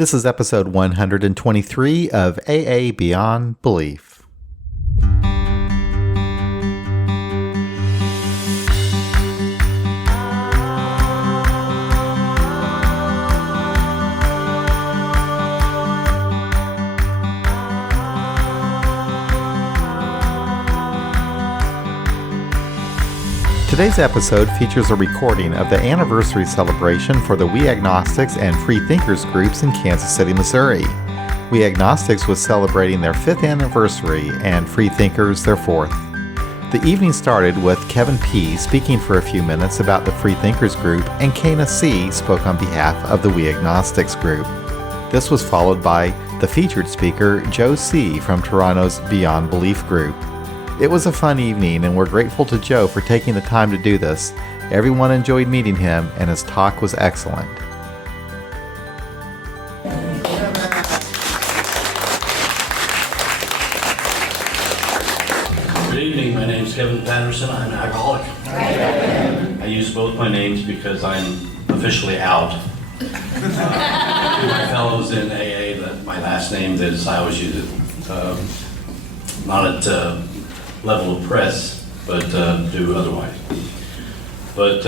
This is episode 123 of AA Beyond Belief. Today's episode features a recording of the anniversary celebration for the We Agnostics and Freethinkers groups in Kansas City, Missouri. We Agnostics was celebrating their 5th anniversary and Freethinkers their 4th. The evening started with Kevin P. speaking for a few minutes about the Freethinkers group, and Kana C. spoke on behalf of the We Agnostics group. This was followed by the featured speaker, Joe C. from Toronto's Beyond Belief group. It was a fun evening, and we're grateful to Joe for taking the time to do this. Everyone enjoyed meeting him, and his talk was excellent. Good evening. My name is Kevin Patterson. I'm an alcoholic. I use both my names because I'm officially out. To my fellows in AA, that my last name is, I always use it. Not at level of press, but do otherwise. But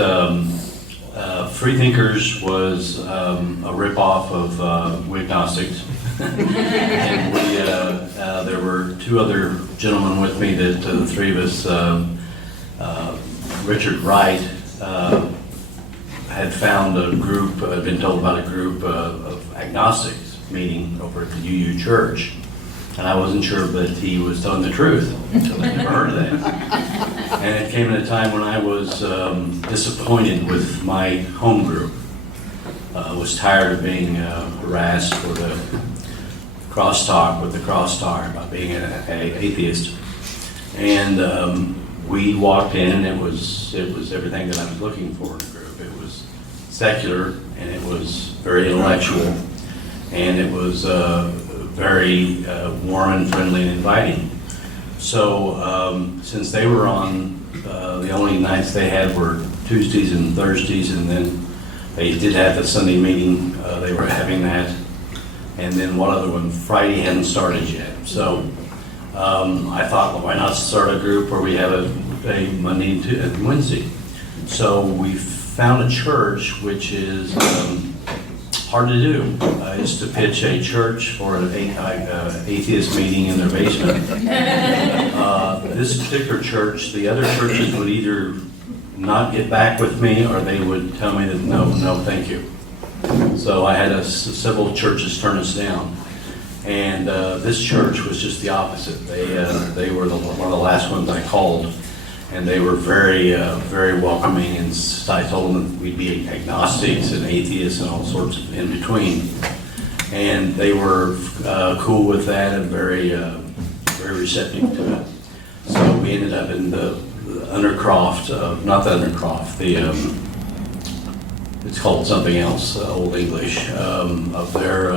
Freethinkers was a rip-off of We Agnostics. And there were two other gentlemen with me that the three of us, Richard Wright, had found a group, had been told about a group of agnostics meeting over at the UU Church. And I wasn't sure that he was telling the truth until I never heard of that. And it came at a time when I was disappointed with my home group. I was tired of being harassed for the crosstalk with the crosstalk about being an atheist. And we walked in, and it was everything that I was looking for in a group. It was secular, and it was very intellectual, and it was very warm and friendly and inviting. So since they were on, the only nights they had were Tuesdays and Thursdays, and then they did have the Sunday meeting, they were having that. And then one other one, Friday hadn't started yet. So I thought, well, why not start a group where we have a Monday and Wednesday? So we found a church, which is hard to do, is to pitch a church for an atheist meeting in their basement. This particular church, the other churches would either not get back with me, or they would tell me that no, thank you. So I had several churches turn us down. And this church was just the opposite. They were one of the last ones I called. And they were very, very welcoming, and I told them that we'd be agnostics and atheists and all sorts of in between. And they were cool with that and very, very receptive to it. So we ended up in the Undercroft, not the Undercroft, it's called something else, Old English, of their,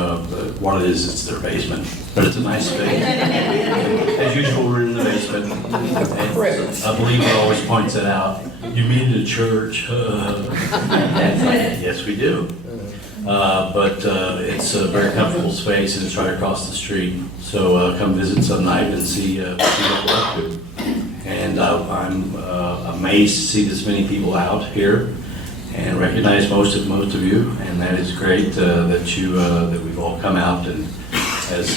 what it is, it's their basement. But it's a nice space. As usual, we're in the basement. And I believe it always points it out. You mean the church? Yes, we do. But it's a very comfortable space, and it's right across the street. So come visit some night and see what we're up to. And I'm amazed to see this many people out here and recognize most of you, and that is great that we've all come out, and as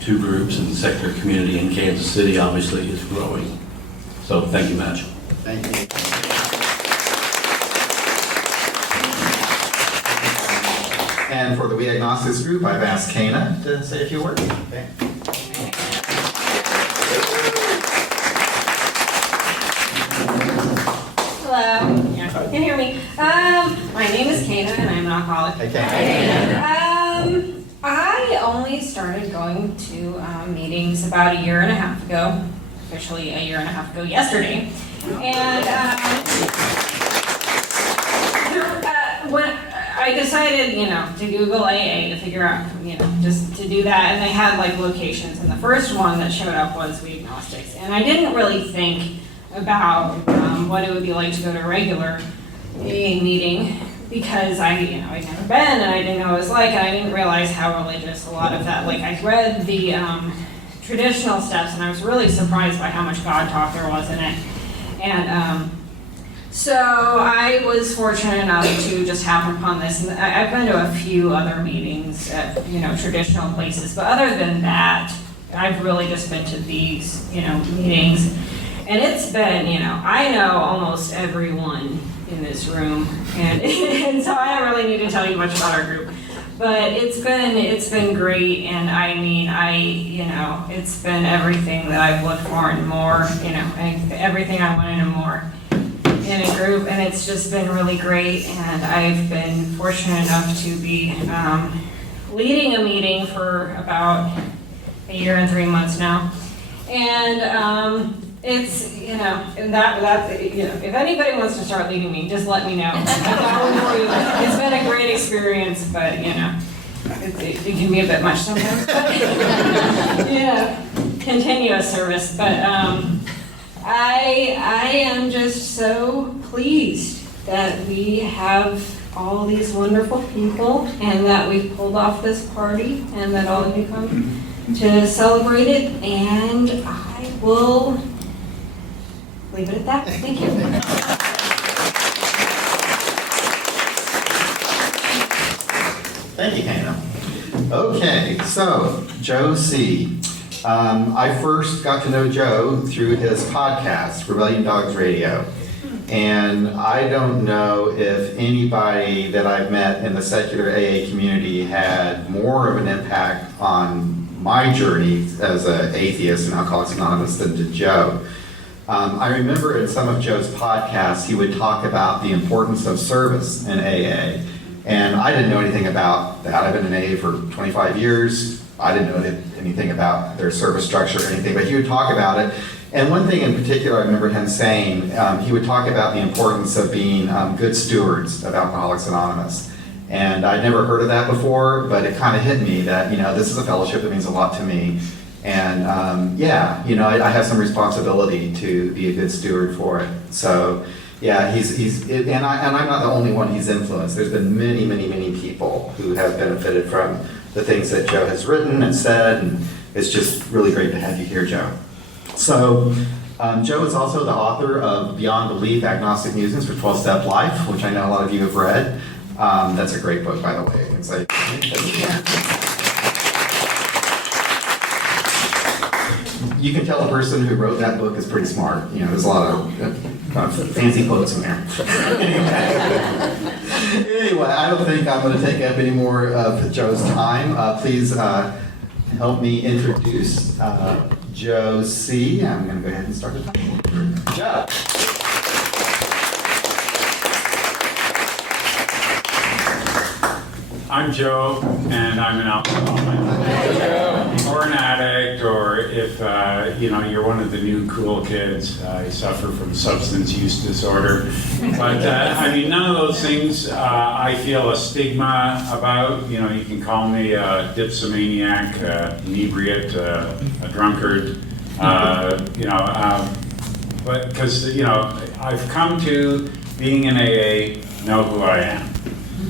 two groups, and the secular community in Kansas City obviously is growing. So thank you much. Thank you. And for the We Agnostics group, I've asked Kana to say a few words. Okay. Hello. Yeah, you can hear me. My name is Kana, and I'm an alcoholic. Hey, Kana. I only started going to meetings about a year and a half ago, officially a year and a half ago yesterday. And when I decided, to Google AA to figure out, just to do that, and they had like locations, and the first one that showed up was We Agnostics, and I didn't really think about what it would be like to go to a regular AA meeting because I'd never been and I didn't know what it was like, and I didn't realize how religious a lot of that, like I read the traditional steps and I was really surprised by how much God talk there was in it. And so I was fortunate enough to just happen upon this. And I've been to a few other meetings at, traditional places, but other than that, I've really just been to these, meetings. And it's been, I know almost everyone in this room, and so I don't really need to tell you much about our group. But it's been great, and I mean, it's been everything that I've looked for and more, and everything I wanted and more in a group, and it's just been really great. And I've been fortunate enough to be leading a meeting for about a year and 3 months now, and it's and that if anybody wants to start leading me, just let me know. It's been a great experience, but it can be a bit much sometimes. But, continuous service. But I am just so pleased that we have all these wonderful people, and that we've pulled off this party, and that all of you come to celebrate it. And I will leave it at that. Thank you. Thank you, Hannah. Okay, so Joe C. I first got to know Joe through his podcast, Rebellion Dogs Radio. And I don't know if anybody that I've met in the secular AA community had more of an impact on my journey as an atheist in Alcoholics Anonymous than did Joe. I remember in some of Joe's podcasts, he would talk about the importance of service in AA. And I didn't know anything about that. I've been in AA for 25 years. I didn't know anything about their service structure or anything, but he would talk about it. And one thing in particular I remember him saying, he would talk about the importance of being good stewards of Alcoholics Anonymous. And I'd never heard of that before, but it kind of hit me that, this is a fellowship that means a lot to me. And I have some responsibility to be a good steward for it. So yeah, and I'm not the only one he's influenced. There's been many, many, many people who have benefited from the things that Joe has written and said, and it's just really great to have you here, Joe. So Joe is also the author of Beyond Belief, Agnostic Musings for 12-Step Life, which I know a lot of you have read. That's a great book, by the way. It's like, you can tell a person who wrote that book is pretty smart. There's a lot of fancy quotes in there. Anyway, I don't think I'm going to take up any more of Joe's time. Please help me introduce Joe C. I'm going to go ahead and start the time. Joe. I'm Joe, and I'm an alcoholic, or an addict, or if you're one of the new cool kids, you suffer from substance use disorder. But none of those things I feel a stigma about. You can call me a dipsomaniac, inebriate, a drunkard. But because I've come to being in AA, know who I am.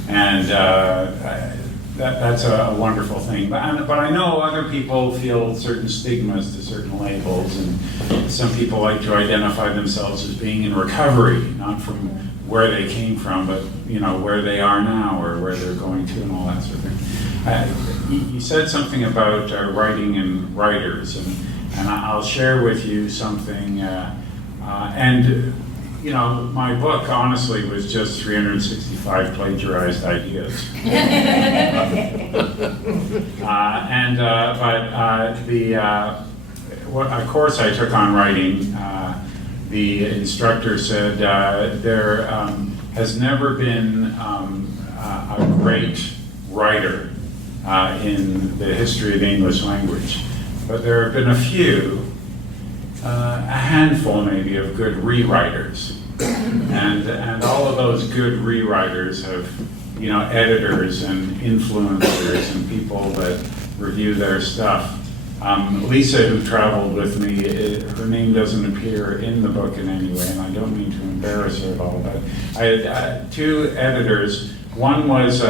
And that's a wonderful thing. But I know other people feel certain stigmas to certain labels, and some people like to identify themselves as being in recovery, not from where they came from, but where they are now or where they're going to and all that sort of thing. You said something about writing and writers, and I'll share with you something. My book, honestly, was just 365 plagiarized ideas. A course I took on writing, the instructor said there has never been a great writer in the history of the English language, but there have been a few. A handful maybe of good rewriters, and all of those good rewriters have editors and influencers and people that review their stuff Lisa, who traveled with me, her name doesn't appear in the book in any way, and I don't mean to embarrass her at all, but I had two editors. One was,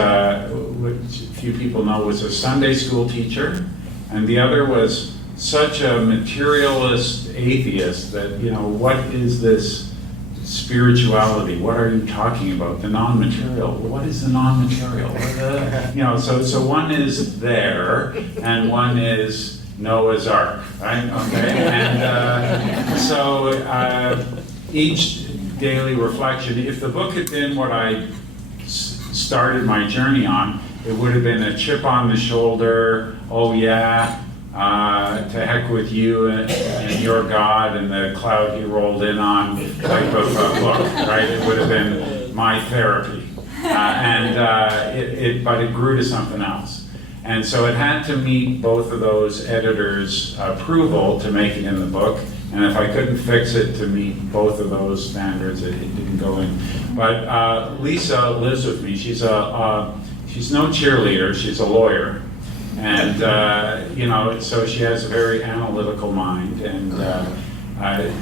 which few people know, was a Sunday school teacher, and the other was such a materialist atheist that, what is this spirituality? What are you talking about? The non-material. What is the non-material? So one is there, and one is Noah's Ark, right? Okay, and so each daily reflection, if the book had been what I started my journey on, it would have been a chip on the shoulder, oh yeah, to heck with you and your God and the cloud he rolled in on type of book, right? It would have been my therapy. But it grew to something else. And so it had to meet both of those editors' approval to make it in the book. And if I couldn't fix it to meet both of those standards, it didn't go in. But Lisa lives with me. She's no cheerleader, she's a lawyer. And, so she has a very analytical mind. And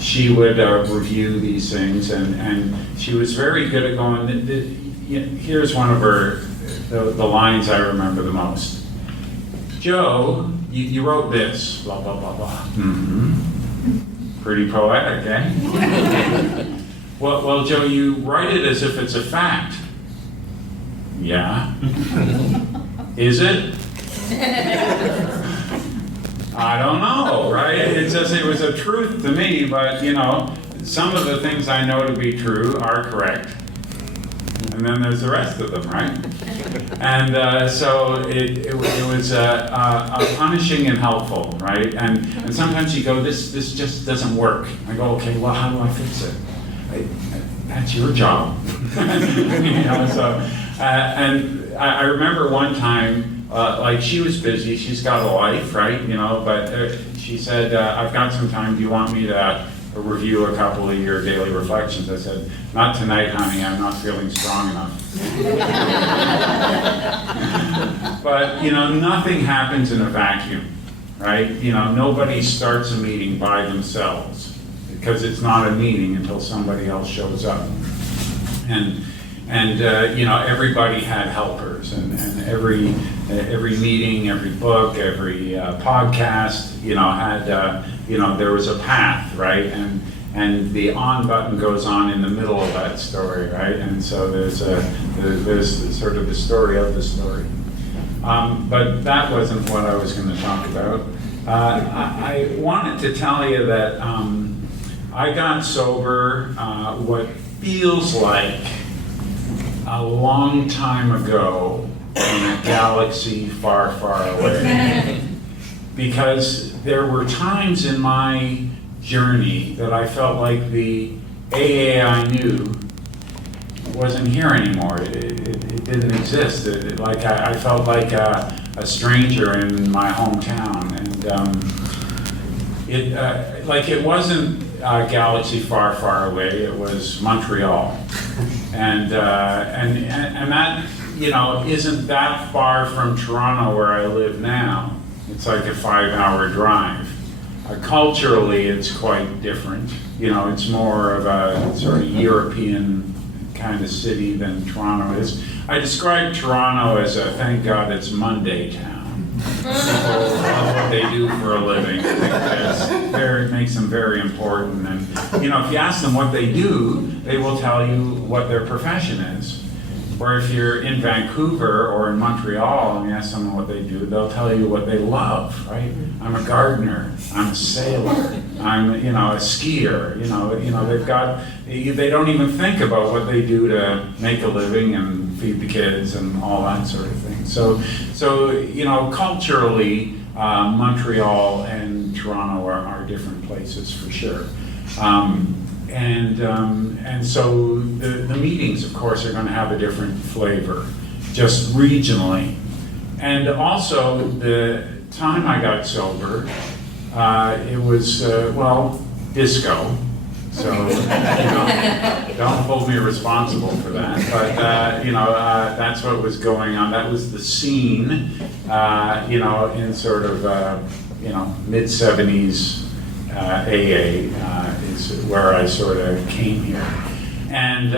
she would review these things. And she was very good at going, here's one of the lines I remember the most. Joe, you wrote this, blah, blah, blah, blah. Mm-hmm. Pretty poetic, eh? Well, Joe, you write it as if it's a fact. Yeah. Is it? I don't know, right? It was a truth to me, but, some of the things I know to be true are correct. And then there's the rest of them, right? And so it was punishing and helpful, right? And sometimes you go, this just doesn't work. I go, okay, well, how do I fix it? That's your job. And I remember one time, she was busy, she's got a life, right? But she said, I've got some time, do you want me to review a couple of your daily reflections? I said, not tonight, honey, I'm not feeling strong enough. But, nothing happens in a vacuum, right? Nobody starts a meeting by themselves, because it's not a meeting until somebody else shows up. And everybody had helpers, and every meeting, every book, every podcast, had, there was a path, right? And the on button goes on in the middle of that story, right? And so there's sort of the story of the story. But that wasn't what I was going to talk about. I wanted to tell you that I got sober what feels like a long time ago in a galaxy far, far away. Because there were times in my journey that I felt like the AA I knew wasn't here anymore. It didn't exist. I felt like a stranger in my hometown. And it wasn't a galaxy far, far away. It was Montreal. And that, isn't that far from Toronto where I live now. It's like a 5-hour drive. Culturally, it's quite different. It's more of a sort of European kind of city than Toronto is. I describe Toronto as a, thank God it's Monday town. People love what they do for a living. It makes them very important. And, if you ask them what they do, they will tell you what their profession is. Or if you're in Vancouver or in Montreal and you ask someone what they do, they'll tell you what they love, right? I'm a gardener, I'm a sailor, I'm, a skier, they don't even think about what they do to make a living and feed the kids and all that sort of thing. So culturally, Montreal and Toronto are different places for sure. And so the meetings, of course, are going to have a different flavor, just regionally. And also, the time I got sober, it was, disco. So, don't hold me responsible for that. But, that's what was going on. That was the scene, in sort of, mid-70s AA is where I sort of came here. And,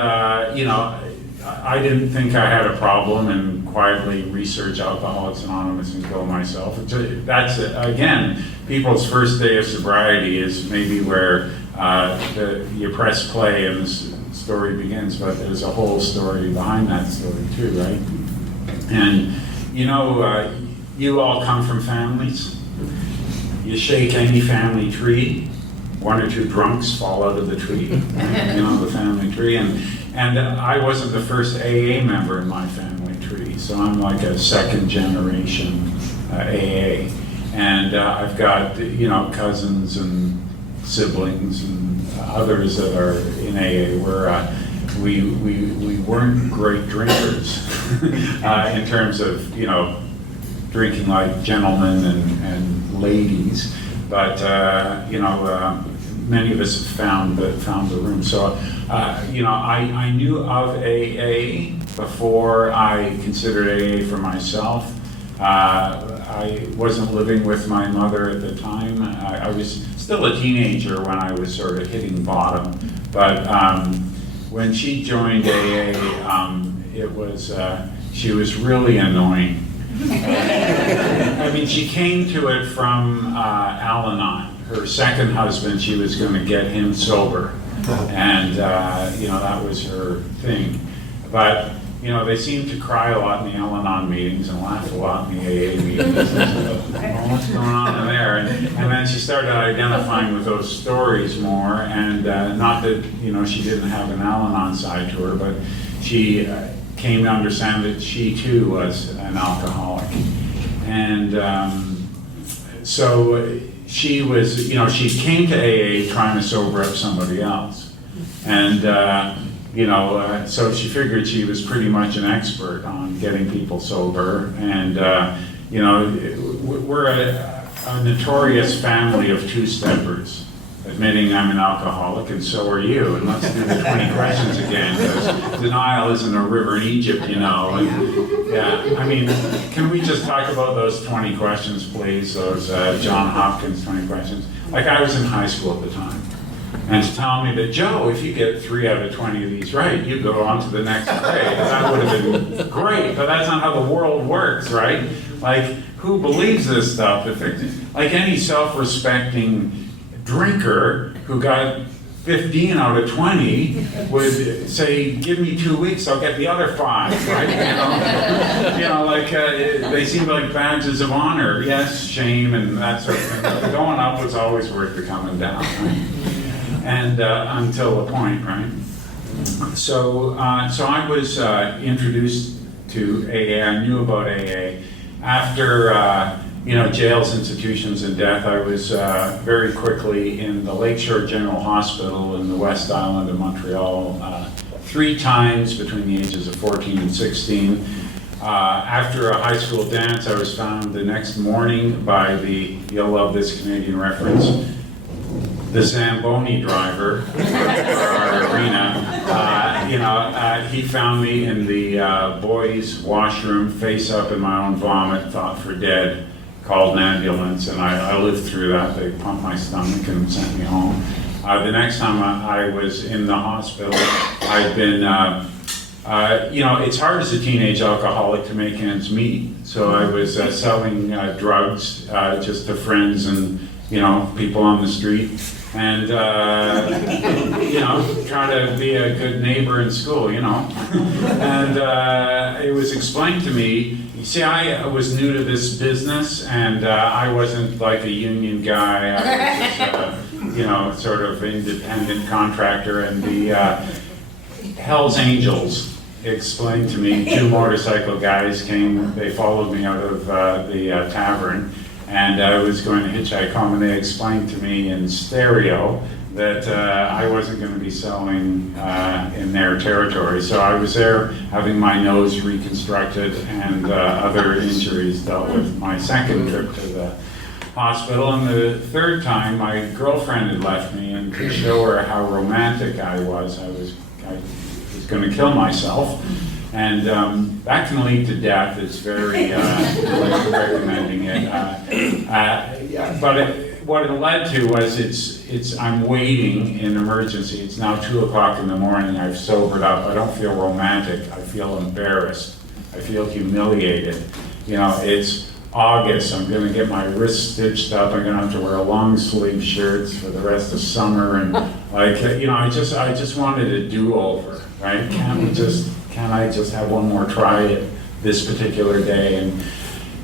I didn't think I had a problem and quietly research Alcoholics Anonymous and go myself. That's, again, people's first day of sobriety is maybe where you press play and the story begins, but there's a whole story behind that story too, right? And, you all come from families. You shake any family tree, one or two drunks fall out of the tree, the family tree. And I wasn't the first AA member in my family tree, so I'm like a second generation AA. And I've got, cousins and siblings and others that are in AA where we weren't great drinkers in terms of, drinking like gentlemen and ladies, but, many of us have found the room. So, I knew of AA before I considered AA for myself. I wasn't living with my mother at the time. I was still a teenager when I was sort of hitting bottom. But when she joined AA, she was really annoying. I mean, she came to it from Al-Anon. Her second husband, she was going to get him sober. And, that was her thing. But, they seemed to cry a lot in the Al-Anon meetings and laugh a lot in the AA meetings. What's going on in there? And then she started identifying with those stories more. And not that, she didn't have an Al-Anon side to her, but she came to understand that she too was an alcoholic. And so she was, she came to AA trying to sober up somebody else. And, so she figured she was pretty much an expert on getting people sober. And, we're a notorious family of two-steppers, admitting I'm an alcoholic, and so are you. And let's do the 20 questions again, because denial isn't a river in Egypt, And, can we just talk about those 20 questions, please? Those John Hopkins 20 questions. Like, I was in high school at the time. And to tell me that, Joe, if you get 3 out of 20 of these right, you go on to the next grade. That would have been great, but that's not how the world works, right? Like, who believes this stuff? Like any self-respecting drinker who got 15 out of 20 would say, give me 2 weeks, I'll get the other 5, right? They seem like badges of honor. Yes, shame and that sort of thing. But the going up was always worth the coming down, right? And until a point, right? So I was introduced to AA. I knew about AA. After jails, institutions, and death, I was very quickly in the Lakeshore General Hospital in the West Island of Montreal 3 times between the ages of 14 and 16. After a high school dance, I was found the next morning by you'll love this Canadian reference, the Zamboni driver for our arena. He found me in the boys' washroom, face up in my own vomit, thought for dead, called an ambulance, and I lived through that. They pumped my stomach and sent me home. The next time I was in the hospital, I'd been, it's hard as a teenage alcoholic to make ends meet. So I was selling drugs just to friends and, people on the street. And, try to be a good neighbor in school, And it was explained to me, you see, I was new to this business, and I wasn't like a union guy. I was sort of independent contractor. And the Hell's Angels explained to me, 2 motorcycle guys came, they followed me out of the tavern. And I was going to hitchhike home, and they explained to me in stereo that I wasn't going to be selling in their territory. So I was there having my nose reconstructed and other injuries dealt with. My second trip to the hospital, and the third time my girlfriend had left me, and to show her how romantic I was going to kill myself. And that can lead to death. It's very, recommending it. what it led to was I'm waiting in emergency. It's now 2:00 in the morning. I've sobered up. I don't feel romantic. I feel embarrassed. I feel humiliated. It's August. I'm going to get my wrist stitched up. I'm going to have to wear long sleeve shirts for the rest of summer. And I just wanted a do-over, right? Can't I just have one more try at this particular day?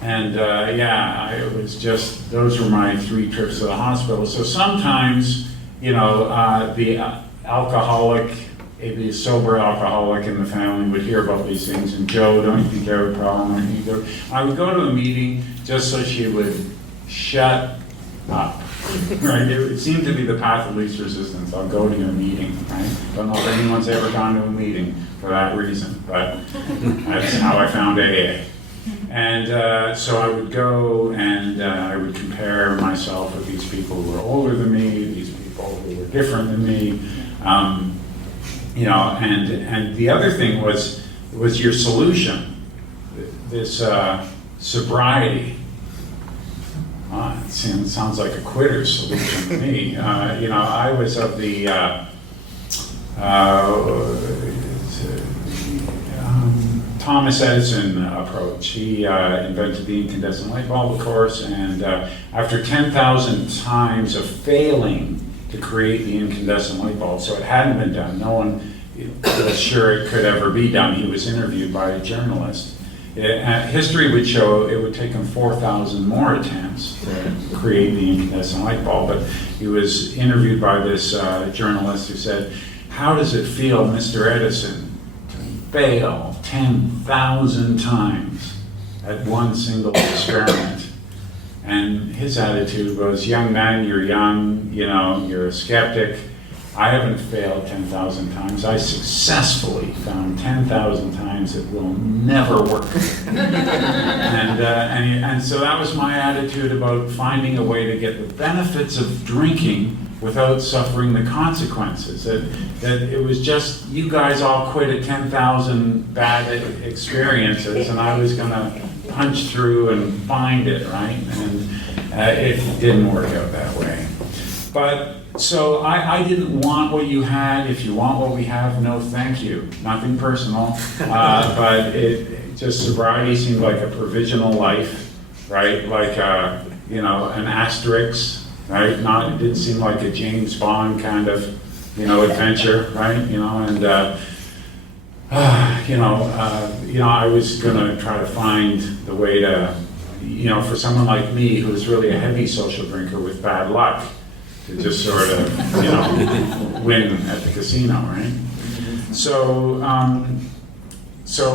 It was just, those were my 3 trips to the hospital. So sometimes, the alcoholic, the sober alcoholic in the family would hear about these things, and Joe, don't you think you have a problem? I would go to a meeting just so she would shut up. Right? It seemed to be the path of least resistance. I'll go to your meeting, right? Don't know if anyone's ever gone to a meeting for that reason, but that's how I found AA. And so I would go and I would compare myself with these people who were older than me, these people who were different than me, and the other thing was your solution, this sobriety. It sounds like a quitter's solution to me. I was of the Thomas Edison approach. He invented the incandescent light bulb, of course, and after 10,000 times of failing to create the incandescent light bulb, so it hadn't been done, no one was sure it could ever be done. He was interviewed by a journalist. History would show it would take him 4,000 more attempts to create the incandescent light bulb, but he was interviewed by this journalist who said, "How does it feel, Mr. Edison, to fail 10,000 times at one single experiment?" And his attitude was, "Young man, you're young, you're a skeptic. I haven't failed 10,000 times. I successfully found 10,000 times it will never work." and so that was my attitude about finding a way to get the benefits of drinking without suffering the consequences. That it was just, you guys all quit at 10,000 bad experiences, and I was going to punch through and find it, right? And it didn't work out that way. But so I didn't want what you had. If you want what we have, no thank you. Nothing personal. But it just, sobriety seemed like a provisional life, right? Like an asterisk, right? It didn't seem like a James Bond kind of, adventure, right? I was gonna try to find the way to, for someone like me who's really a heavy social drinker with bad luck, to just sort of, win at the casino, right? So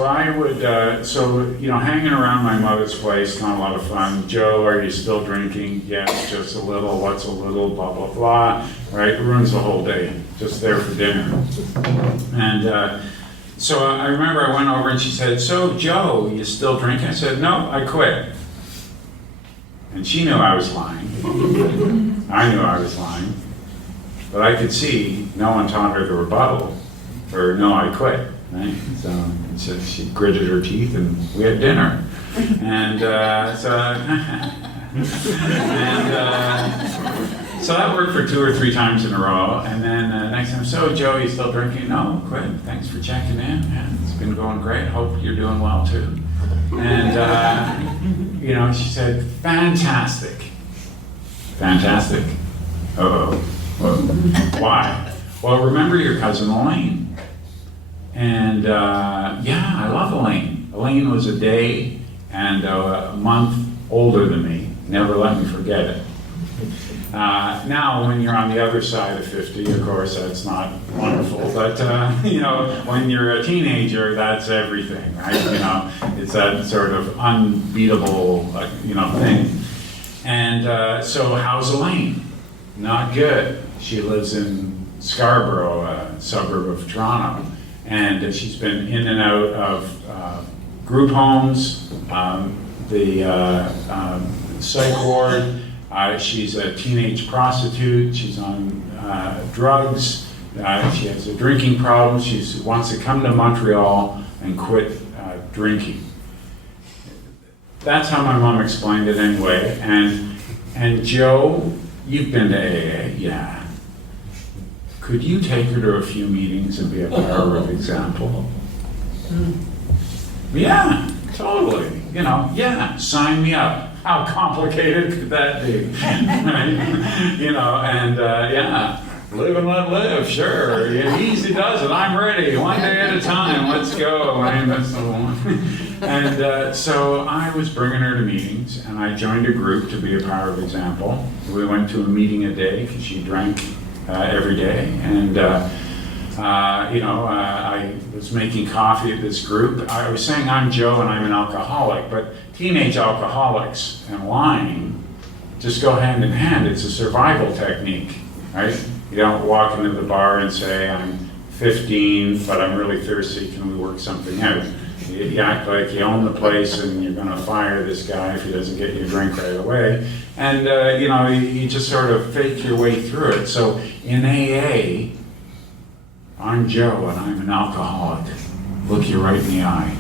I would, hanging around my mother's place, not a lot of fun. "Joe, are you still drinking?" "Yes, just a little." "What's a little?" Blah, blah, blah, right? Ruins the whole day, just there for dinner. And so I remember I went over and she said, "So, Joe, you still drinking?" I said, "No, I quit." And she knew I was lying. I knew I was lying. But I could see no one taught her the rebuttal, or "No, I quit." Right? So she gritted her teeth and we had dinner. And so that worked for 2 or 3 times in a row. And then next time, "So, Joe, you still drinking?" "No, quit. Thanks for checking in. Yeah, it's been going great. Hope you're doing well too." And she said, "Fantastic." "Fantastic? Uh-oh. Why?" "Well, remember your cousin Elaine?" And yeah, I love Elaine. Elaine was a day and a month older than me. Never let me forget it. Now, when you're on the other side of 50, of course, that's not wonderful. But, when you're a teenager, that's everything, right? It's that sort of unbeatable, thing. And so how's Elaine? Not good. She lives in Scarborough, a suburb of Toronto. And she's been in and out of group homes, the psych ward. She's a teenage prostitute. She's on drugs. She has a drinking problem. She wants to come to Montreal and quit drinking. That's how my mom explained it anyway. And And Joe, you've been to AA, yeah. Could you take her to a few meetings and be a power of example? Yeah, totally. You know, yeah, sign me up. How complicated could that be? Right? You know, and yeah, live and let live, sure. Yeah, easy does it. I'm ready. One day at a time. Let's go. I mean, that's the one. And so I was bringing her to meetings, and I joined a group to be a power of example. We went to a meeting a day because she drank every day, and you know, I was making coffee at this group. I was saying I'm Joe and I'm an alcoholic, but teenage alcoholics and lying just go hand in hand. It's a survival technique, right? You don't walk into the bar and say, I'm 15, but I'm really thirsty, can we work something out? You act like you own the place and you're gonna fire this guy if he doesn't get you a drink right away. And you know, you just sort of fake your way through it. So in AA, I'm Joe and I'm an alcoholic. Look you right in the eye,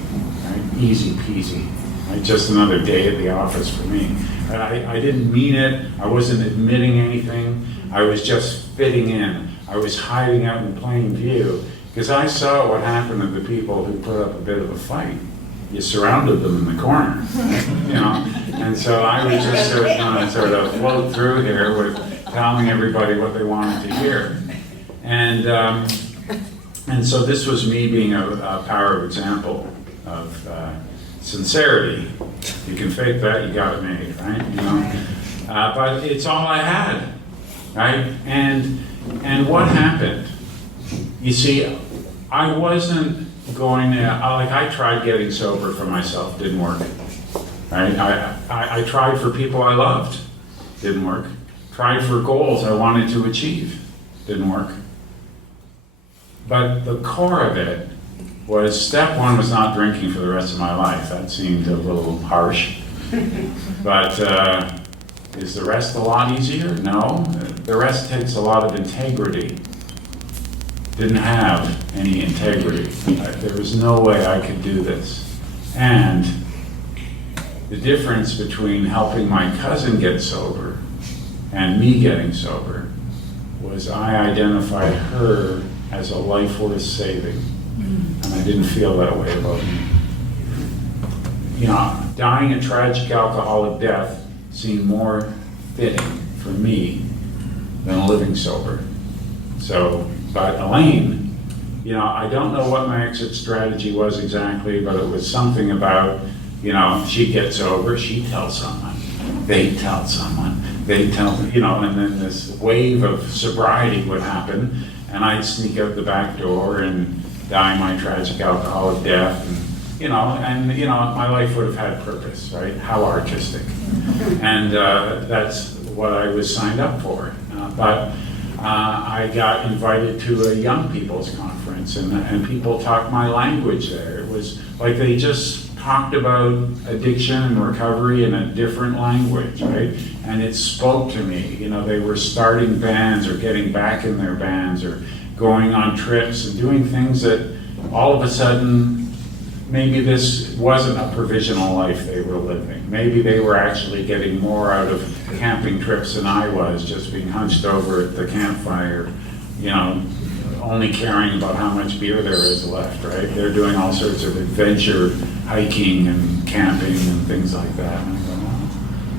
right? Easy peasy, right? Just another day at the office for me. I didn't mean it, I wasn't admitting anything, I was just fitting in. I was hiding out in plain view because I saw what happened to the people who put up a bit of a fight. You surrounded them in the corner, you know? And so I was just sort of float through here with telling everybody what they wanted to hear. And so this was me being a power of example of sincerity. You can fake that, you got it made, right? You know? But it's all I had, right? And what happened? You see, I wasn't going to, like I tried getting sober for myself, didn't work, right? I tried for people I loved, didn't work. Tried for goals I wanted to achieve, didn't work. But the core of it was step one was not drinking for the rest of my life. That seemed a little harsh. But is the rest a lot easier? No. The rest takes a lot of integrity. Didn't have any integrity. There was no way I could do this. And the difference between helping my cousin get sober and me getting sober was I identified her as a life worth saving. And I didn't feel that way about me. You know, dying a tragic alcoholic death seemed more fitting for me than living sober. So, but Elaine, you know, I don't know what my exit strategy was exactly, but it was something about, you know, she'd get sober, she'd tell someone, they'd tell someone, they'd tell, you know, and then this wave of sobriety would happen, and I'd sneak out the back door and die my tragic alcoholic death, and you know, my life would have had purpose, right? How artistic. And that's what I was signed up for. But I got invited to a young people's conference, and people talked my language there. It was like they just talked about addiction and recovery in a different language, right? And it spoke to me. You know, they were starting bands or getting back in their bands or going on trips and doing things that all of a sudden, maybe this wasn't a provisional life they were living. Maybe they were actually getting more out of camping trips than I was, just being hunched over at the campfire, you know, only caring about how much beer there is left, right? They're doing all sorts of adventure hiking and camping and things like that. And I go,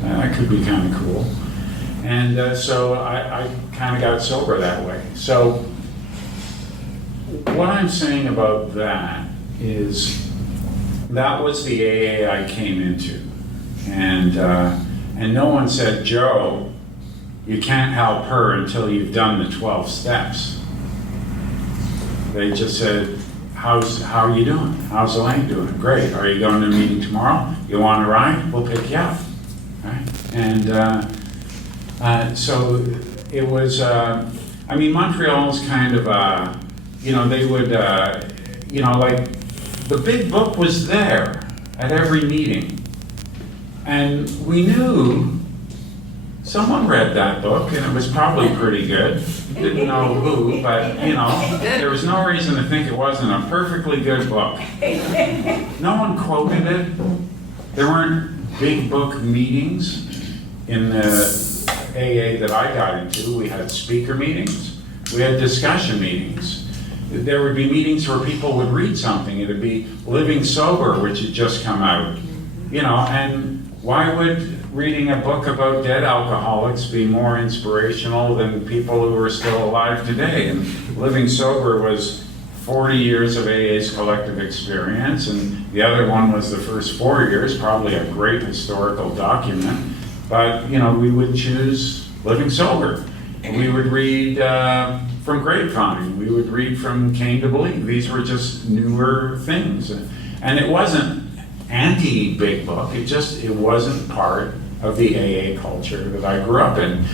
well, that could be kind of cool. And so I kind of got sober that way. So what I'm saying about that is that was the AA I came into. And no one said, Joe, you can't help her until you've done the 12 steps. They just said, how are you doing? How's Elaine doing? Great. Are you going to a meeting tomorrow? You want to ride? We'll pick you up. Right? And so it was, I mean, Montreal's kind of, you know, they would, you know, like, the big book was there at every meeting. And we knew someone read that book, and it was probably pretty good. Didn't know who, but, you know, there was no reason to think it wasn't a perfectly good book. No one quoted it. There weren't big book meetings. in the AA that I got into, we had speaker meetings, we had discussion meetings. There would be meetings where people would read something. It would be Living Sober, which had just come out. You know, and why would reading a book about dead alcoholics be more inspirational than people who are still alive today? And Living Sober was 40 years of AA's collective experience, and the other one was the first 4 years, probably a great historical document. But, you know, we would choose Living Sober. We would read from Grapevine. We would read from Came to Believe. These were just newer things. And it wasn't anti-big book. It wasn't part of the AA culture that I grew up in.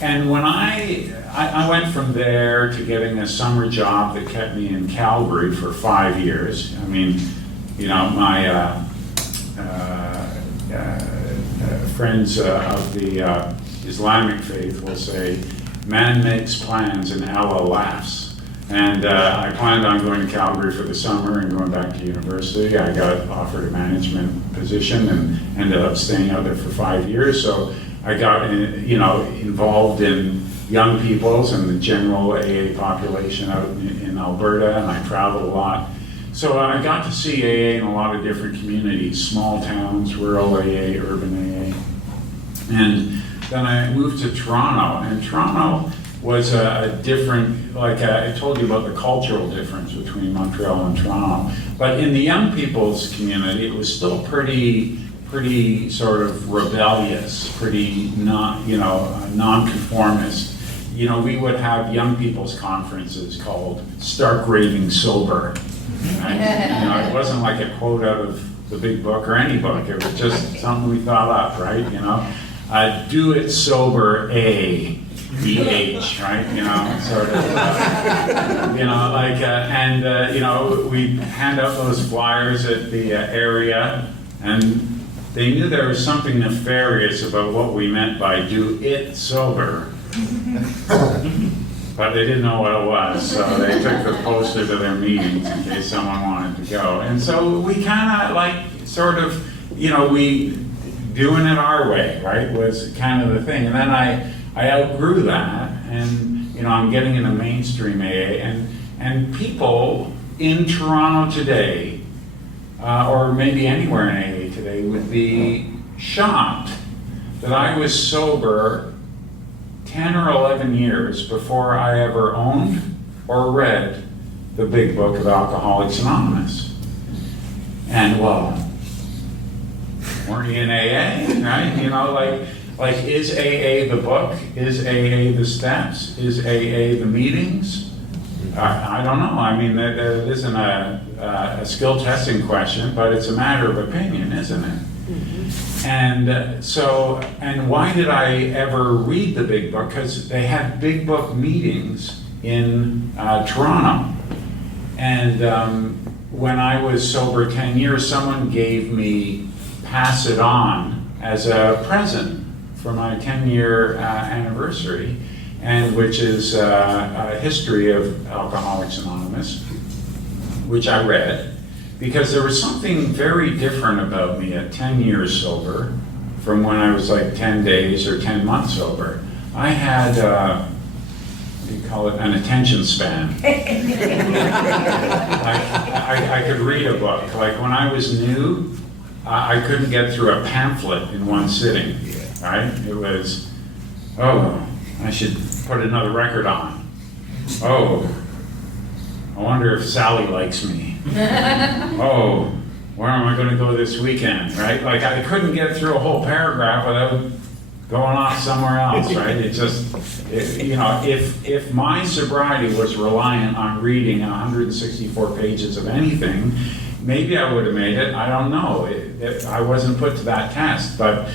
And when I went from there to getting a summer job that kept me in Calgary for 5 years. I mean, you know, my friends of the Islamic faith will say, man makes plans and Allah laughs. And I planned on going to Calgary for the summer and going back to university. I got offered a management position and ended up staying out there for 5 years. So I got, you know, involved in young people's and the general AA population out in Alberta, and I traveled a lot. So I got to see AA in a lot of different communities, small towns, rural AA, urban AA. And then I moved to Toronto, and Toronto was a different, like I told you about the cultural difference between Montreal and Toronto. But in the young people's community, it was still pretty sort of rebellious, pretty non-conformist. You know, we would have young people's conferences called Stark Raving Sober. Right? You know, it wasn't like a quote out of the big book or any book. It was just something we thought up, right? You know, do it sober, A-E-H, right? You know, sort of, you know, like, and, you know, we hand out those flyers at the area, and they knew there was something nefarious about what we meant by do it sober. But they didn't know what it was, so they took the poster to their meetings in case someone wanted to go. And so we kind of like sort of, you know, we doing it our way, right, was kind of the thing. And then I outgrew that, and, you know, I'm getting into mainstream AA, and people in Toronto today, or maybe anywhere in AA today, would be shocked that I was sober 10 or 11 years before I ever owned or read the big book of Alcoholics Anonymous. And, well, weren't you in AA, right? You know, like is AA the book? Is AA the steps? Is AA the meetings? I don't know. I mean, there isn't a skill testing question, but it's a matter of opinion, isn't it? And and why did I ever read the big book? Because they had big book meetings in Toronto. And when I was sober 10 years, someone gave me Pass It On as a present for my 10-year anniversary, and which is a history of Alcoholics Anonymous, which I read. Because there was something very different about me at 10 years sober from when I was like 10 days or 10 months sober. I had, what do you call it, an attention span. I could read a book. Like when I was new, I couldn't get through a pamphlet in one sitting, right? It was, oh, I should put another record on. Oh, I wonder if Sally likes me. Oh, where am I going to go this weekend, right? Like I couldn't get through a whole paragraph without going off somewhere else, right? It just, you know, if my sobriety was reliant on reading 164 pages of anything, maybe I would have made it. I don't know. I wasn't put to that test, but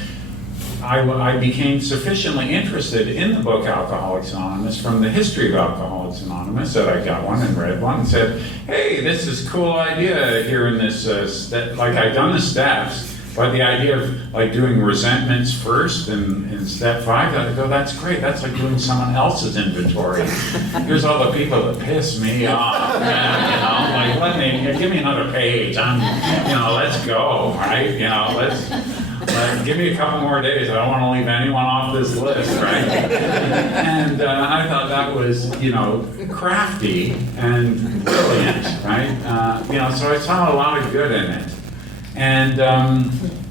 I became sufficiently interested in the book Alcoholics Anonymous from the history of Alcoholics Anonymous that I got one and read one and said, hey, this is a cool idea here in this, like I'd done the steps, but the idea of like doing resentments first in step 5, I go, that's great. That's like doing someone else's inventory. Here's all the people that piss me off, man, you know, like give me another page. You know, let's go, right? You know, Give me a couple more days. I don't want to leave anyone off this list, right? And I thought that was, crafty and brilliant, right? So I saw a lot of good in it. And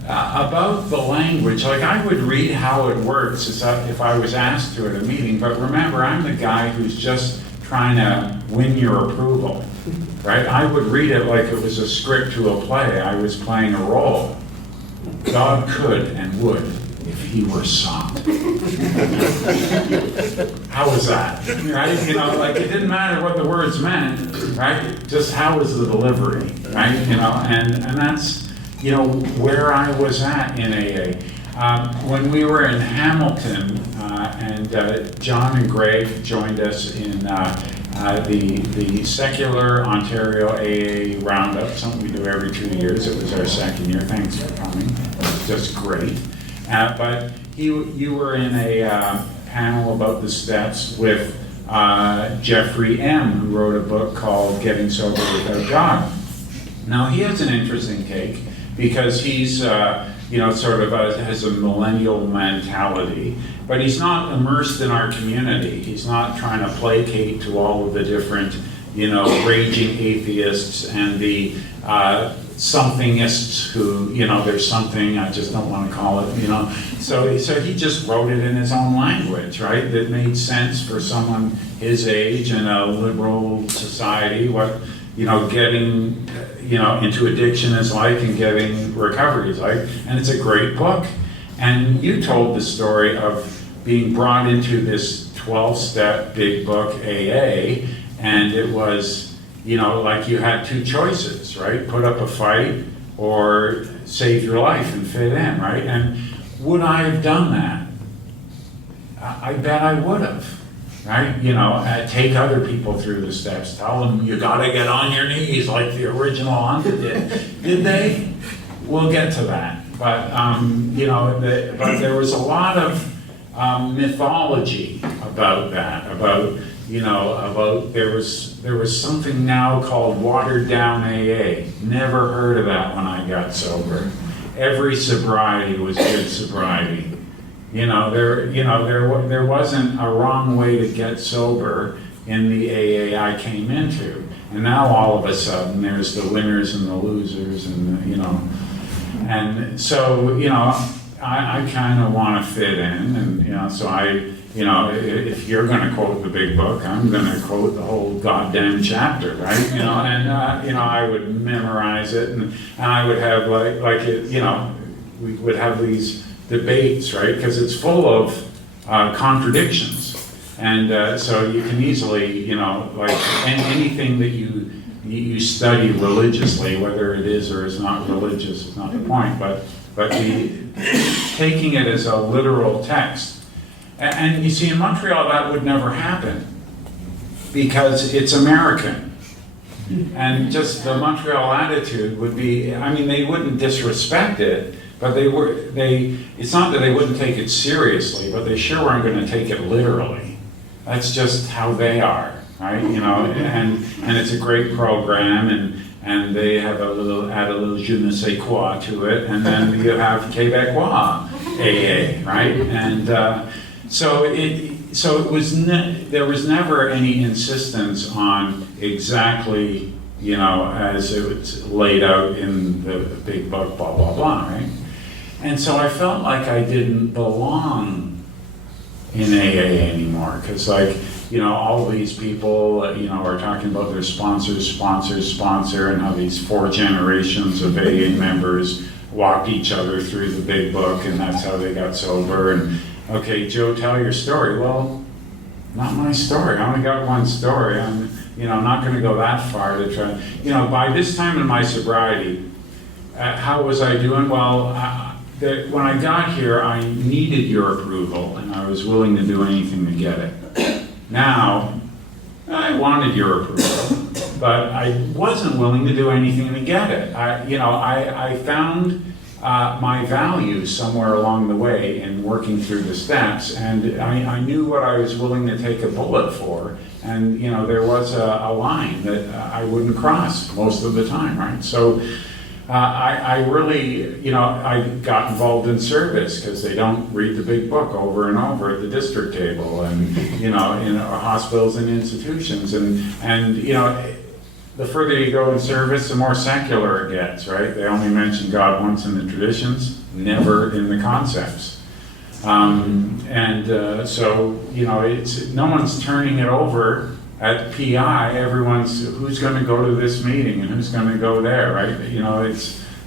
about the language, like I would read how it works if I was asked to at a meeting, but remember, I'm the guy who's just trying to win your approval, right? I would read it like it was a script to a play. I was playing a role. God could and would if he were sought. How was that? Right? It didn't matter what the words meant, right? Just how was the delivery, right? And that's, where I was at in AA. When we were in Hamilton, and John and Greg joined us in the secular Ontario AA Roundup, something we do every 2 years. It was our second year. Thanks for coming. It was just great. But you were in a panel about the steps with Jeffrey M., who wrote a book called Getting Sober Without God. Now, he has an interesting take because he's, has a millennial mentality, but he's not immersed in our community. He's not trying to placate to all of the different, raging atheists and the somethingists who, there's something, I just don't want to call it, So he just wrote it in his own language, right? That made sense for someone his age in a liberal society, what, getting, into addiction is like and getting recovery is like. And it's a great book. And you told the story of being brought into this 12-step big book AA, and it was, like you had two choices, right? Put up a fight or save your life and fit in, right? And would I have done that? I bet I would have, right? Take other people through the steps. Tell them you gotta get on your knees like the original Honda did. Did they? We'll get to that. But, but there was a lot of mythology about that, about there was something now called watered down AA. Never heard of that when I got sober. Every sobriety was good sobriety. There wasn't a wrong way to get sober in the AA I came into. And now all of a sudden there's the winners and the losers and and so, I kind of want to fit in, and, so if you're going to quote the big book, I'm going to quote the whole goddamn chapter, right? And I would memorize it, and I would have we would have these debates, right? Because it's full of contradictions, and so you can easily, anything that you study religiously, whether it is or is not religious is not the point, but taking it as a literal text. And you see, in Montreal, that would never happen because it's American. And just the Montreal attitude would be, they wouldn't disrespect it, but it's not that they wouldn't take it seriously, but they sure weren't going to take it literally. That's just how they are, right? And it's a great program, and they have add a little je ne sais quoi to it, and then you have Québécois AA, right? And there was never any insistence on exactly, as it was laid out in the big book, blah, blah, blah, right? And so I felt like I didn't belong in AA anymore, because all these people, are talking about their sponsor, and how these 4 generations of AA members walked each other through the big book, and that's how they got sober. And okay, Joe, tell your story. Well, not my story. I only got one story. I'm, not going to go that far to try. By this time in my sobriety, how was I doing? Well, when I got here, I needed your approval, and I was willing to do anything to get it. Now, I wanted your approval, but I wasn't willing to do anything to get it. I found my value somewhere along the way in working through the steps, and I knew what I was willing to take a bullet for, and there was a line that I wouldn't cross most of the time, right? So I really, I got involved in service because they don't read the big book over and over at the district table and, in our hospitals and institutions. And the further you go in service, the more secular it gets, right? They only mention God once in the traditions, never in the concepts. So, it's no one's turning it over at PI. Everyone's who's going to go to this meeting and who's going to go there, right?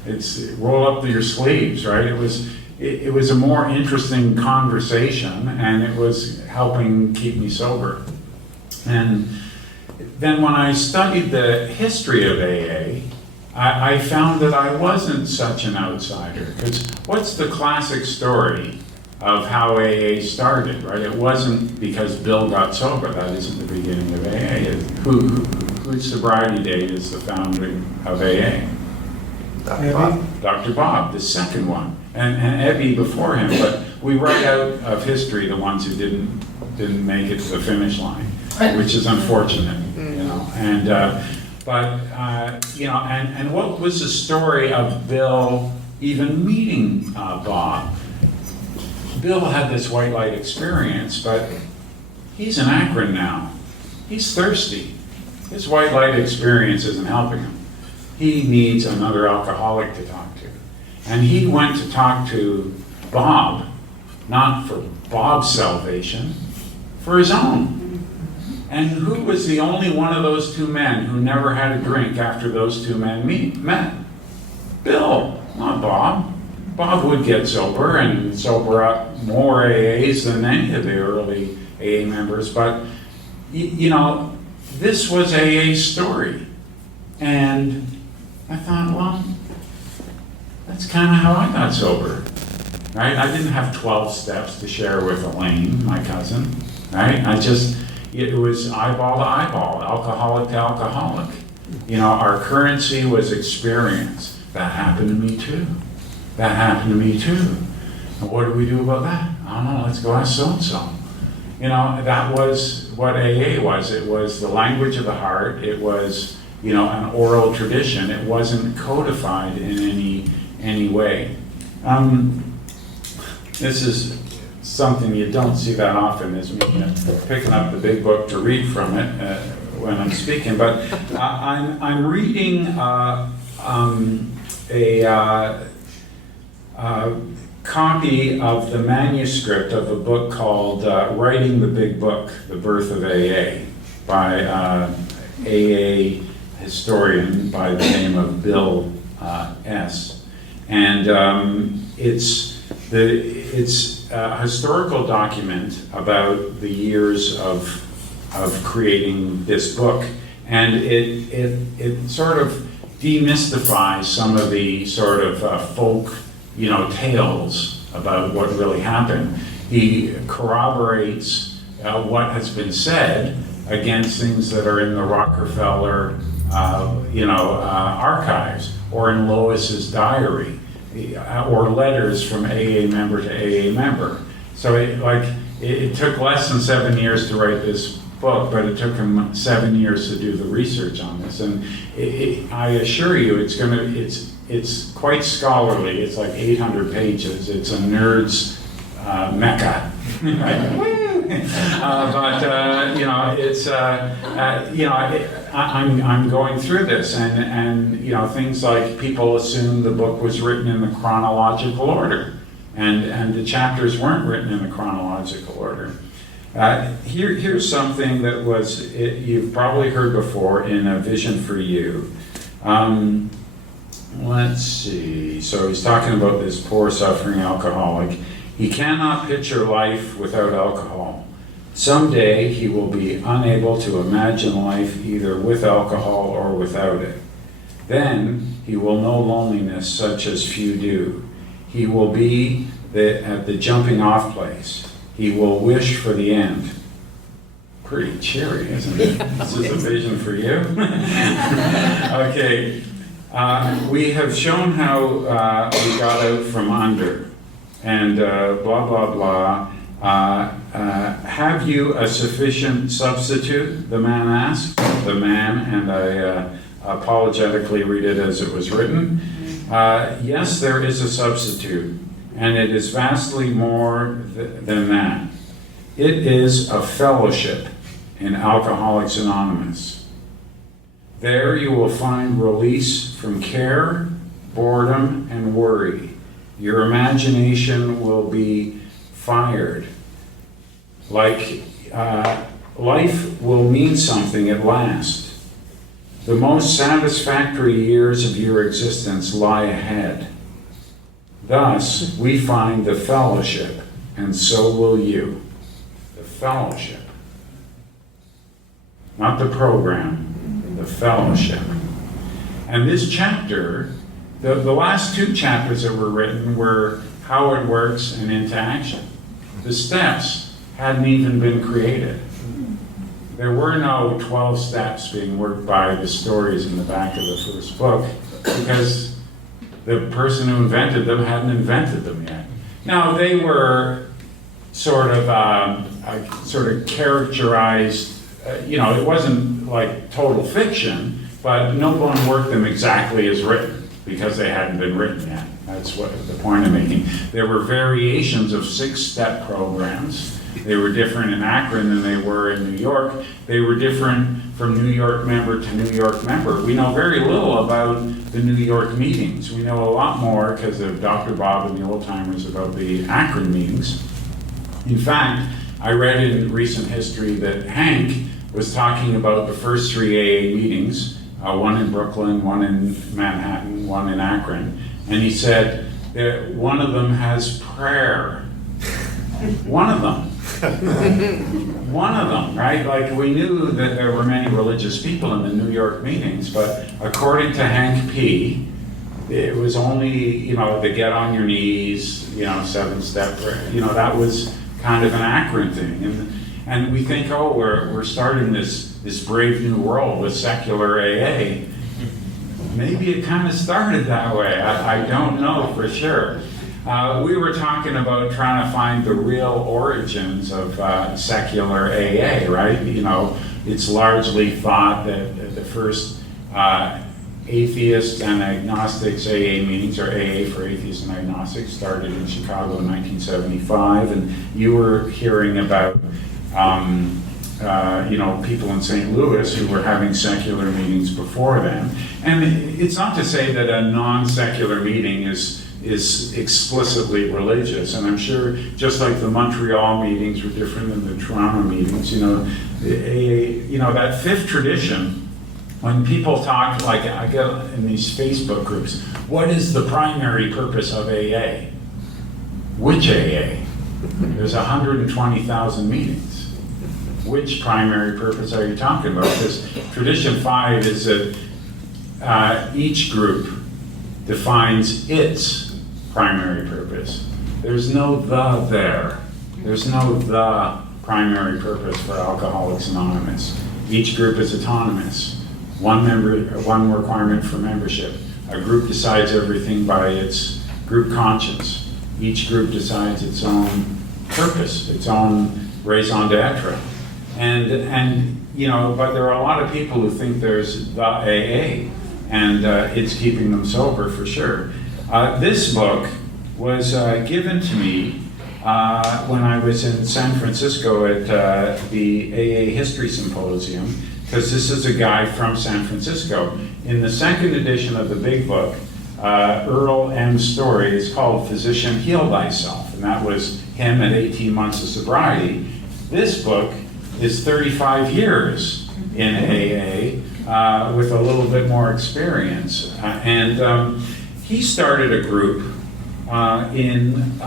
It's roll up your sleeves, right? It was a more interesting conversation, and it was helping keep me sober. And then when I studied the history of AA, I found that I wasn't such an outsider. Because what's the classic story of how AA started, right? It wasn't because Bill got sober. That isn't the beginning of AA. Whose sobriety date is the founding of AA? Dr. Bob. Dr. Bob, the second one. And Ebby before him. But we write out of history the ones who didn't make it to the finish line, which is unfortunate, And and what was the story of Bill even meeting Bob? Bill had this white light experience, but he's in Akron now. He's thirsty. His white light experience isn't helping him. He needs another alcoholic to talk to. And he went to talk to Bob, not for Bob's salvation, for his own. And who was the only one of those two men who never had a drink after those two men met? Bill, not Bob. Bob would get sober and sober up more AAs than any of the early AA members, but this was AA's story. And I thought, well, that's kind of how I got sober, right? I didn't have 12 steps to share with Elaine, my cousin, right? It was eyeball to eyeball, alcoholic to alcoholic. Our currency was experience. That happened to me too. That happened to me too. And what do we do about that? I don't know, let's go ask so-and-so. That was what AA was. It was the language of the heart. It was, an oral tradition. It wasn't codified in any way. This is something you don't see that often, is me picking up the big book to read from it when I'm speaking. But I'm reading a copy of the manuscript of a book called Writing the Big Book, The Birth of AA, by AA historian by the name of Bill S. And it's a historical document about the years of creating this book. And it sort of demystifies some of the sort of folk tales about what really happened. He corroborates what has been said against things that are in the Rockefeller, archives, or in Lois's diary, or letters from AA member to AA member. So it took less than 7 years to write this book, but it took him 7 years to do the research on this. And I assure you, it's quite scholarly. It's like 800 pages. It's a nerd's mecca, right? I'm going through this, and things like people assume the book was written in the chronological order, and the chapters weren't written in the chronological order. Here's something that you've probably heard before in A Vision for You. Let's see. So he's talking about this poor, suffering alcoholic. He cannot picture life without alcohol. Someday he will be unable to imagine life either with alcohol or without it. Then he will know loneliness such as few do. He will be at the jumping off place. He will wish for the end. Pretty cheery, isn't it? This is a vision for you. Okay. We have shown how we got out from under, and blah, blah, blah. Have you a sufficient substitute? The man asked. The man, and I apologetically read it as it was written. Yes, there is a substitute, and it is vastly more than that. It is a fellowship in Alcoholics Anonymous. There you will find release from care, boredom, and worry. Your imagination will be fired. Like life will mean something at last. The most satisfactory years of your existence lie ahead. Thus, we find the fellowship, and so will you. The fellowship. Not the program, the fellowship. And this chapter, the last two chapters that were written were how it works and into action. The steps hadn't even been created. There were no 12 steps being worked by the stories in the back of the first book because the person who invented them hadn't invented them yet. Now, they were sort of characterized, it wasn't like total fiction, but no one worked them exactly as written because they hadn't been written yet. That's what the point I'm making. There were variations of 6-step programs. They were different in Akron than they were in New York. They were different from New York member to New York member. We know very little about the New York meetings. We know a lot more because of Dr. Bob and the old timers about the Akron meetings. In fact, I read in recent history that Hank was talking about the first 3 AA meetings, one in Brooklyn, one in Manhattan, one in Akron, and he said that one of them has prayer. One of them. One of them, right? Like, we knew that there were many religious people in the New York meetings, but according to Hank P., it was only, the get on your knees, 7-step prayer, that was kind of an Akron thing. And we think, we're starting this brave new world with secular AA. Maybe it kind of started that way. I don't know for sure. We were talking about trying to find the real origins of secular AA, right? It's largely thought that the first atheists and agnostics AA meetings, or AA for atheists and agnostics, started in Chicago in 1975, and you were hearing about people in St. Louis who were having secular meetings before them. And it's not to say that a non-secular meeting is explicitly religious, and I'm sure just like the Montreal meetings were different than the Toronto meetings, that fifth tradition, when people talk, like I get in these Facebook groups, what is the primary purpose of AA? Which AA? There's 120,000 meetings. Which primary purpose are you talking about? Because tradition 5 is that each group defines its primary purpose. There's no the there. There's no the primary purpose for Alcoholics Anonymous. Each group is autonomous. One requirement for membership. A group decides everything by its group conscience. Each group decides its own purpose, its own raison d'etre. But there are a lot of people who think there's the AA, and it's keeping them sober for sure. This book was given to me when I was in San Francisco at the AA History Symposium, because this is a guy from San Francisco. In the second edition of the big book, Earl M's story is called Physician Heal Thyself, and that was him at 18 months of sobriety. This book is 35 years in AA with a little bit more experience. He started a group in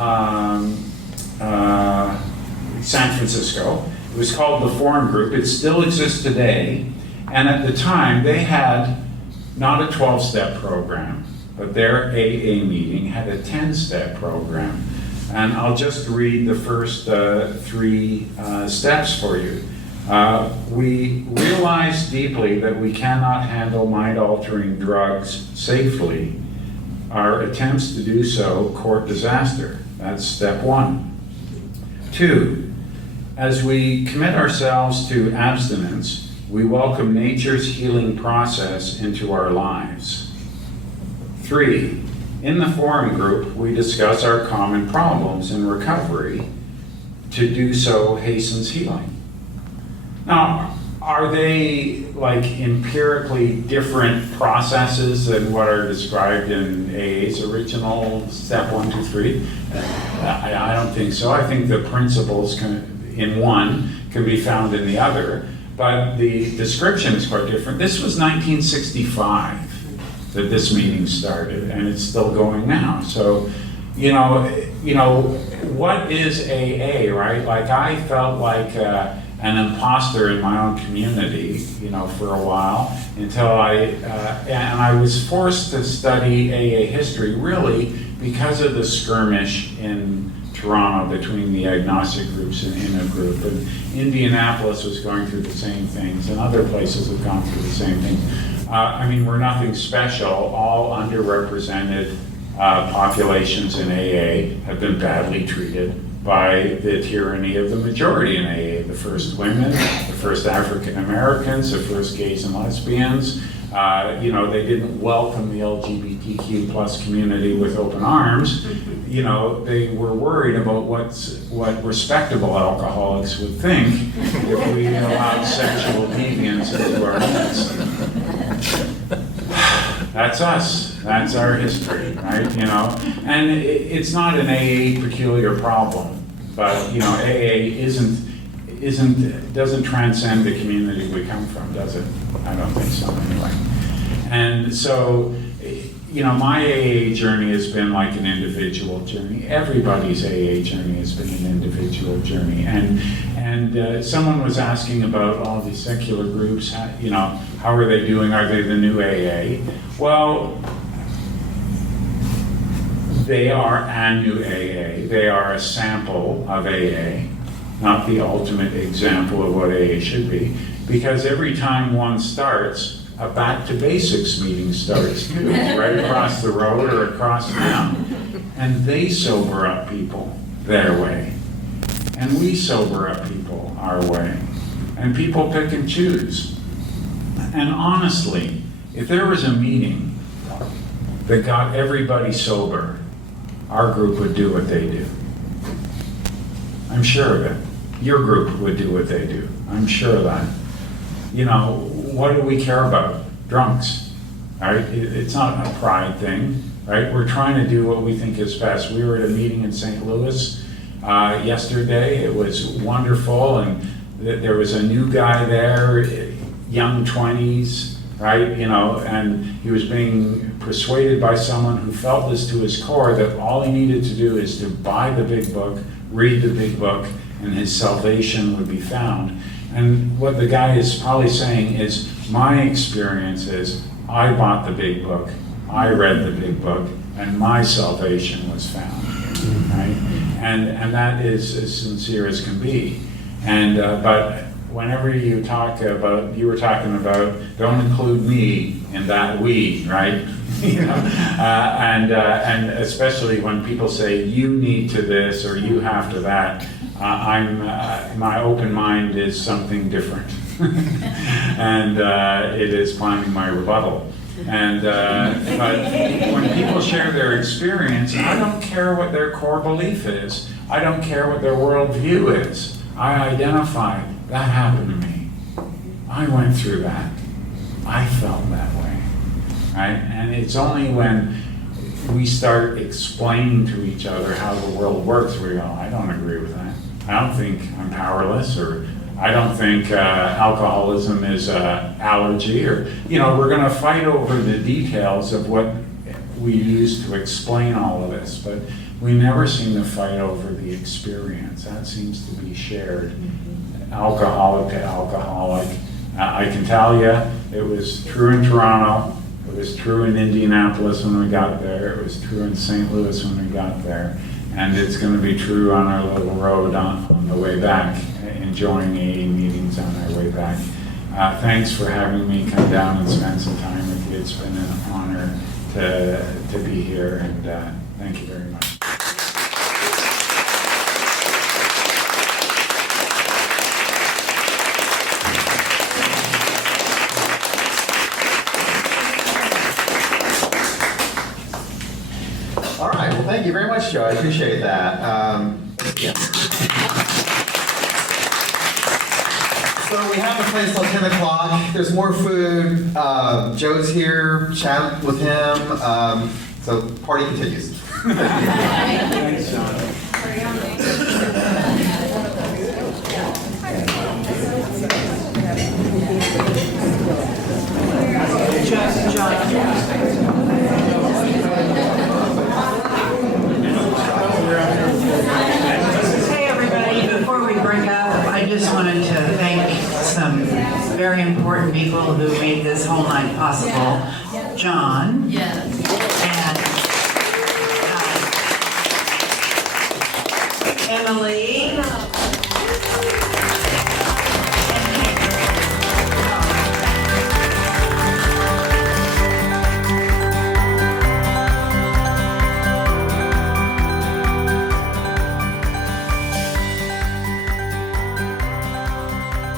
San Francisco. It was called the Forum Group. It still exists today. And at the time, they had not a 12-step program, but their AA meeting had a 10-step program. And I'll just read the first 3 steps for you. We realize deeply that we cannot handle mind-altering drugs safely. Our attempts to do so court disaster. That's step 1. 2, as we commit ourselves to abstinence, we welcome nature's healing process into our lives. 3, In the forum group, we discuss our common problems in recovery. To do so hastens healing. Now, are they like empirically different processes than what are described in AA's original step 1, 2, 3? I don't think so. I think the principles in one can be found in the other, but the description is quite different. This was 1965 that this meeting started, and it's still going now. So, you know, what is AA, right? Like, I felt like an imposter in my own community, for a while, until and I was forced to study AA history, really, because of the skirmish in Toronto between the agnostic groups and inner group. And Indianapolis was going through the same things, and other places have gone through the same thing. We're nothing special. All underrepresented populations in AA have been badly treated by the tyranny of the majority in AA. The first women, the first African Americans, the first gays and lesbians. They didn't welcome the LGBTQ plus community with open arms. They were worried about what respectable alcoholics would think if we allowed sexual deviance into our midst. That's us. That's our history, right? And it's not an AA peculiar problem, but AA doesn't transcend the community we come from, does it? I don't think so, anyway. And so, my AA journey has been like an individual journey. Everybody's AA journey has been an individual journey. And someone was asking about all these secular groups. How are they doing? Are they the new AA? Well, they are a new AA. They are a sample of AA, not the ultimate example of what AA should be, because every time one starts, a back to basics meeting starts too, right across the road or across town. And they sober up people their way. And we sober up people our way. And people pick and choose. And honestly, if there was a meeting that got everybody sober, our group would do what they do. I'm sure of it. Your group would do what they do. I'm sure of that. What do we care about? Drunks, right? It's not a pride thing, right? We're trying to do what we think is best. We were at a meeting in St. Louis yesterday. It was wonderful, and there was a new guy there, young 20s, right? And he was being persuaded by someone who felt this to his core, that all he needed to do is to buy the big book, read the big book, and his salvation would be found. And what the guy is probably saying is, my experience is, I bought the big book, I read the big book, and my salvation was found, right? And that is as sincere as can be. And but whenever you talk about, you were talking about, don't include me in that we, right? And especially when people say you need to this or you have to that. My open mind is something different, and it is planning my rebuttal. And but when people share their experience, I don't care what their core belief is. I don't care what their worldview is. I identify that happened to me. I went through that. I felt that way, right? And it's only when we start explaining to each other how the world works, we go, I don't agree with that. I don't think I'm powerless, or I don't think alcoholism is an allergy, or, we're going to fight over the details of what we use to explain all of this, but we never seem to fight over the experience. That seems to be shared, alcoholic to alcoholic. I can tell you, it was true in Toronto, it was true in Indianapolis when we got there, it was true in St. Louis when we got there. And it's going to be true on our little road on the way back, enjoying AA meetings on our way back. Thanks for having me come down and spend some time with you. It's been an honor to be here, and thank you very much. much, Joe. I appreciate that. Yeah. So we have a place till 10 o'clock. There's more food. Joe's here. Chat with him. So party continues. Thanks, John. Hey everybody, before we break up, I just wanted to thank some very important people who made this whole night possible. John. Yes. And Emily.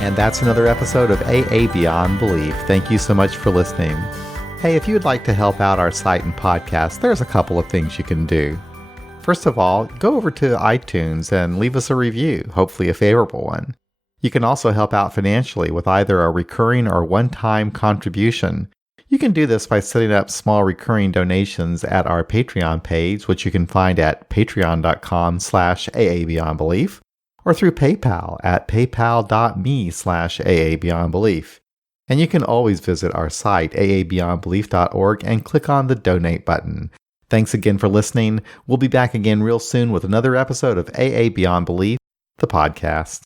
And that's another episode of AA Beyond Belief. Thank you so much for listening. Hey, if you would like to help out our site and podcast, there's a couple of things you can do. First of all, go over to iTunes and leave us a review, hopefully a favorable one. You can also help out financially with either a recurring or one-time contribution. You can do this by setting up small recurring donations at our Patreon page, which you can find at patreon.com/AABeyondBelief, or through PayPal at paypal.me/AABeyondBelief. And you can always visit our site, aabeyondbelief.org, and click on the donate button. Thanks again for listening. We'll be back again real soon with another episode of AA Beyond Belief, the podcast.